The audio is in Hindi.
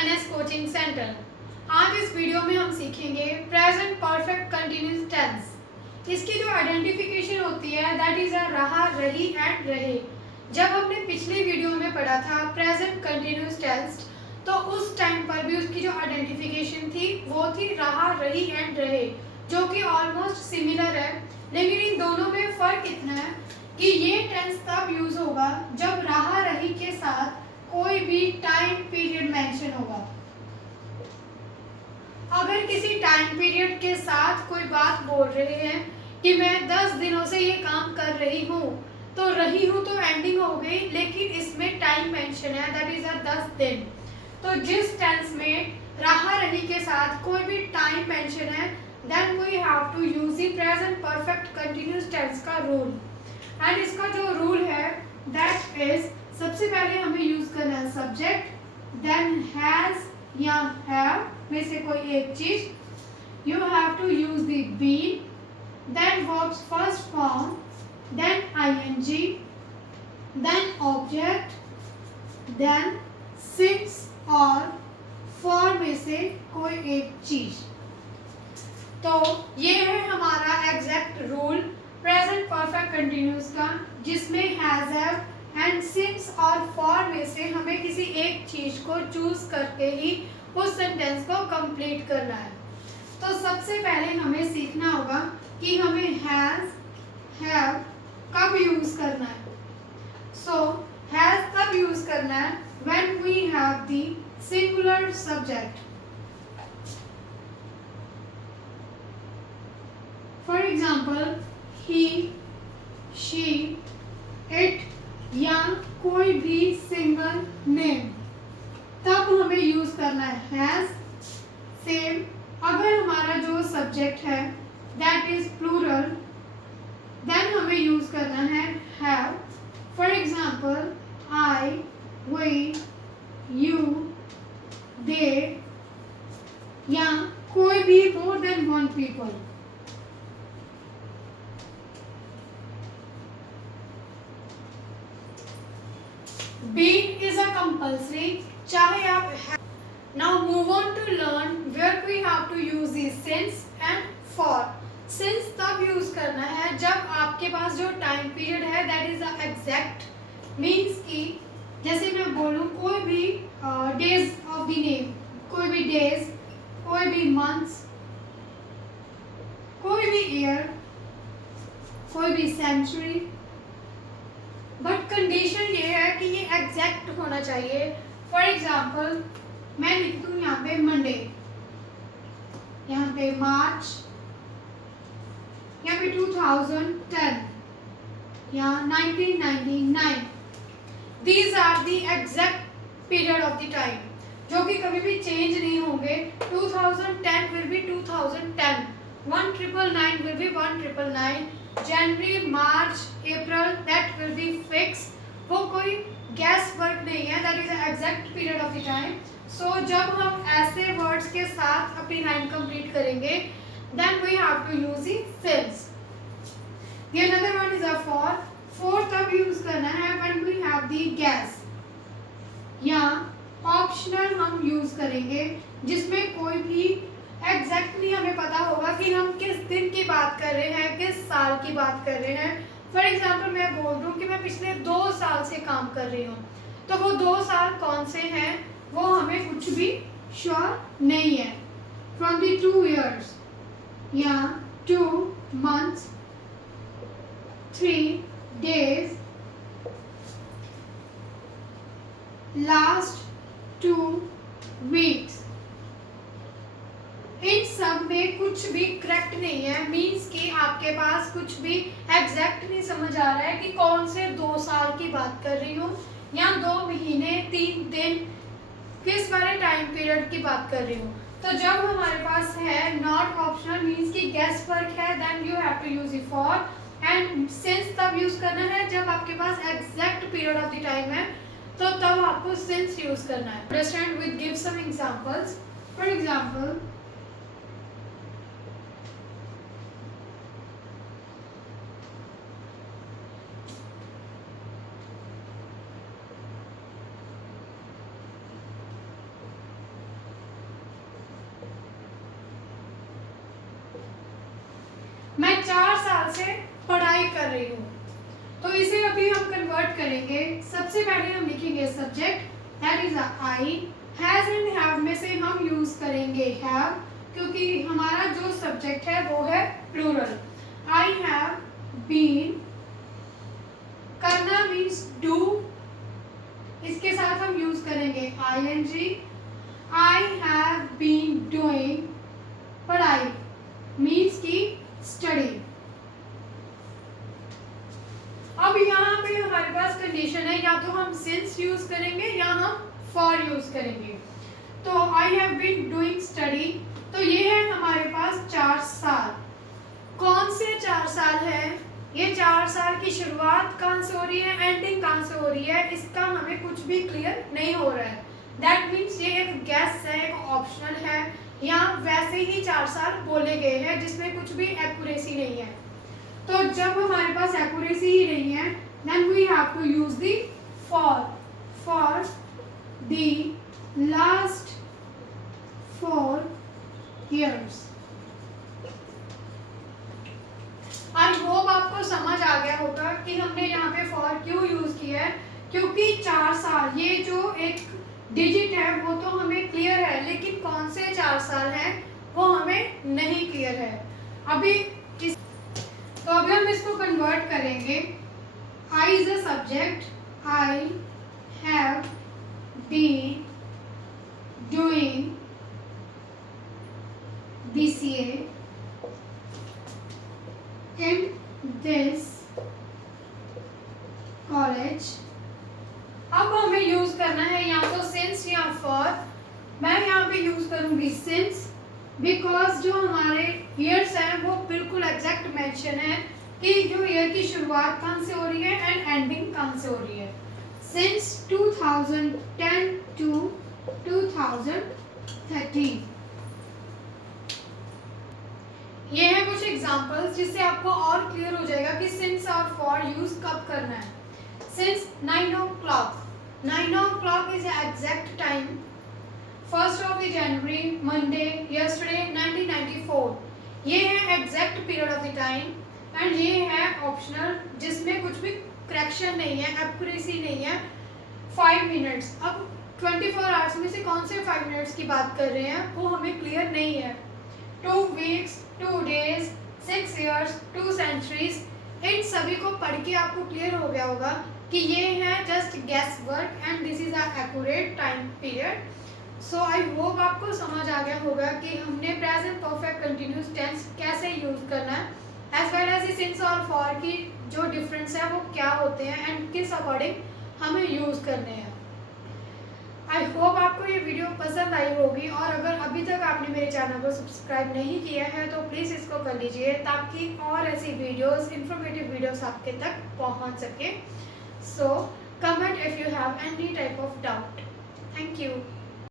NS coaching centre. आज इस वीडियो में हम सीखेंगे प्रेजेंट परफेक्ट कंटिन्यूअस टेंस। इसकी जो आइडेंटिफिकेशन होती है दैट इज अ रहा, रही एंड रहे। जब हमने पिछली वीडियो में पढ़ा था प्रेजेंट कंटिन्यूअस टेंस, तो उस टाइम पर भी उसकी जो आइडेंटिफिकेशन थी वो थी रहा, रही एंड रहे, जो कि ऑलमोस्ट सिमिलर है। लेकिन इन दोनों में फर्क इतना है कि ये टेंस तब यूज होगा जब रहा, रही के साथ कोई भी टाइम पीरियड मेंशन होगा। अगर किसी टाइम पीरियड के साथ कोई बात बोल रहे हैं कि मैं 10 दिनों से ये काम कर रही हूँ, तो रही हूँ तो एंडिंग हो गई, लेकिन इसमें टाइम मेंशन है दैट इज 10 दिन। तो जिस टेंस में रहा, रही के साथ कोई भी टाइम मेंशन है, then we have to use the present perfect continuous tense का रूल। एंड इसका जो रूल है दैट इज, सबसे पहले हमें यूज करना है सब्जेक्ट, देन हैज या हैव में से कोई एक चीज, you have to use the been, then verbs first form, then ING, then object, then since और फॉर में से कोई एक चीज। तो ये है हमारा exact rule present perfect continuous का, जिसमें हैज, हैव एंड सिंस और फॉर में से हमें किसी एक चीज को चूज करके ही उस सेंटेंस को कंप्लीट करना है। तो सबसे पहले हमें सीखना होगा कि हमें हैज, हैव कब यूज करना है। सो हैज तब यूज करना है when we have the singular subject. For example he, she, it या कोई भी सिंगल नेम, तब हमें यूज करना है हैज। सेम अगर हमारा जो सब्जेक्ट है दैट इज प्लूरल, देन हमें यूज करना है have. For example I, we, you, they या कोई भी more than one people. Being is a compulsory, चाहे आप। Now move on to learn where we have to use the since and for. Since तब यूज करना है जब आपके पास जो टाइम पीरियड है that is a exact, means कि जैसे मैं बोलूँ कोई भी days of the name, कोई भी days, कोई भी months, कोई भी year, कोई भी century, बट कंडीशन ये है कि ये एग्जैक्ट होना चाहिए। फॉर एग्जाम्पल मैं लिख दूँ यहाँ पे मंडे, यहाँ पे मार्च, यहाँ पे 2010 या 1999। These are the exact period of the time, जो कि कभी भी चेंज नहीं होंगे। 2010 will be 2010, 1999 will be 1999, January, March, April, that will be fix. वो कोई गैस वर्क नहीं है, that is exact period of the time. So जब हम ऐसे वर्ड्स के साथ अपनी लाइन कंप्लीट करेंगे then we have to use the since. The another one is a for. For तब यूज करना है when we have the guess, या ऑप्शनल हम यूज करेंगे जिसमें कोई भी एग्जैक्टली हमें पता होगा कि हम किस दिन की बात कर रहे हैं, किस साल की बात कर रहे हैं। फॉर एग्जाम्पल मैं बोल रहा हूँ कि मैं पिछले 2 साल से काम कर रही हूँ, तो वो 2 साल कौन से हैं वो हमें कुछ भी श्योर नहीं है। फ्रॉम दी 2 years या 2 months, 3 days, लास्ट 2 weeks, इन सब में कुछ भी करेक्ट नहीं है। मीन्स कि आपके पास कुछ भी एग्जैक्ट नहीं समझ आ रहा है कि कौन से 2 साल की बात कर रही हूँ या 2 महीने, 3 दिन, किस वाले टाइम पीरियड की बात कर रही हूँ। तो जब हमारे पास है नॉट ऑप्शनल, मीन्स कि गेस वर्क है, then you have to use it for. And since तब यूज करना है जब आपके पास exact period of the time है, तो तब आपको सिंस यूज करना है। Understand with give some examples. For example साल से पढ़ाई कर रही हूँ। तो इसे अभी हम कन्वर्ट करेंगे। सबसे पहले हम लिखेंगे subject, that is I. Has and have में से हम यूज करेंगे हैव, क्योंकि हमारा जो सब्जेक्ट है वो है प्लूरल। आई हैव बीन, करना मीन्स डू, इसके साथ हम यूज करेंगे ing। I have been doing, पढ़ाई मीन्स की स्टडी। अब यहाँ पे हमारे पास कंडीशन है, या तो हम सिंस यूज करेंगे या हम फॉर यूज करेंगे। तो I have been doing study, तो ये है हमारे पास 4 साल। कौन से 4 साल है? ये 4 साल की शुरुआत कहाँ से हो रही है, एंडिंग कहाँ से हो रही है, इसका हमें कुछ भी क्लियर नहीं हो रहा है। दैट मीन्स ये एक गैस है, एक ऑप्शनल है, या वैसे ही 4 साल बोले गए हैं जिसमें कुछ भी एक्यूरेसी नहीं है। तो जब हमारे पास एक्यूरेसी ही नहीं है, then we have to use the for the last 4 years। I hope आपको समझ आ गया होगा कि हमने यहाँ पे फॉर क्यों यूज किया है, क्योंकि 4 साल, ये जो एक डिजिट है वो तो हमें क्लियर है, लेकिन कौन से 4 साल हैं वो हमें नहीं क्लियर है अभी। तो अभी हम इसको कन्वर्ट करेंगे। I is a subject, I have been doing BCA in this college। अब हमें यूज करना है या तो सिंस या फॉर। मैं यहाँ पे यूज करूंगी सिंस, बिकॉज जो हमारे ईयर्स हैं वो बिल्कुल एग्जैक्ट मेंशन है कि जो ईयर की शुरुआत कहाँ से हो रही है एंड एंडिंग कहाँ से हो रही है। Since 2010 to 2013। ये है कुछ एग्जांपल्स जिससे आपको और क्लियर हो जाएगा कि सिंस और फॉर यूज कब करना है। Since 9 o'clock, 9 o'clock is exact time, 1st of January Monday, yesterday 1994। ये है exact period of the time, and ये है ऑप्शनल जिसमें कुछ भी करेक्शन नहीं है, एक्यूरेसी नहीं है। 5 मिनट्स, अब 24 आवर्स में से कौन से 5 मिनट्स की बात कर रहे हैं वो हमें क्लियर नहीं है। 2 weeks, 2 days, 6 years, 2 centuries, इन सभी को पढ़ के आपको क्लियर हो गया होगा कि ये है just guess work and this is a accurate time period. So I hope आपको समझ आ गया होगा कि हमने प्रेजेंट परफेक्ट कंटिन्यूस टेंस कैसे यूज करना है, एज वेल एज सिंस और फॉर की जो डिफरेंस है वो क्या होते हैं एंड किस अकॉर्डिंग हमें यूज करने हैं। आई होप आपको ये वीडियो पसंद आई होगी, और अगर अभी तक आपने मेरे चैनल को सब्सक्राइब नहीं किया है तो प्लीज़ इसको कर लीजिए ताकि और ऐसी वीडियोस, इंफॉर्मेटिव वीडियोस आपके तक पहुंच सके। So comment if you have any type of doubt. Thank you.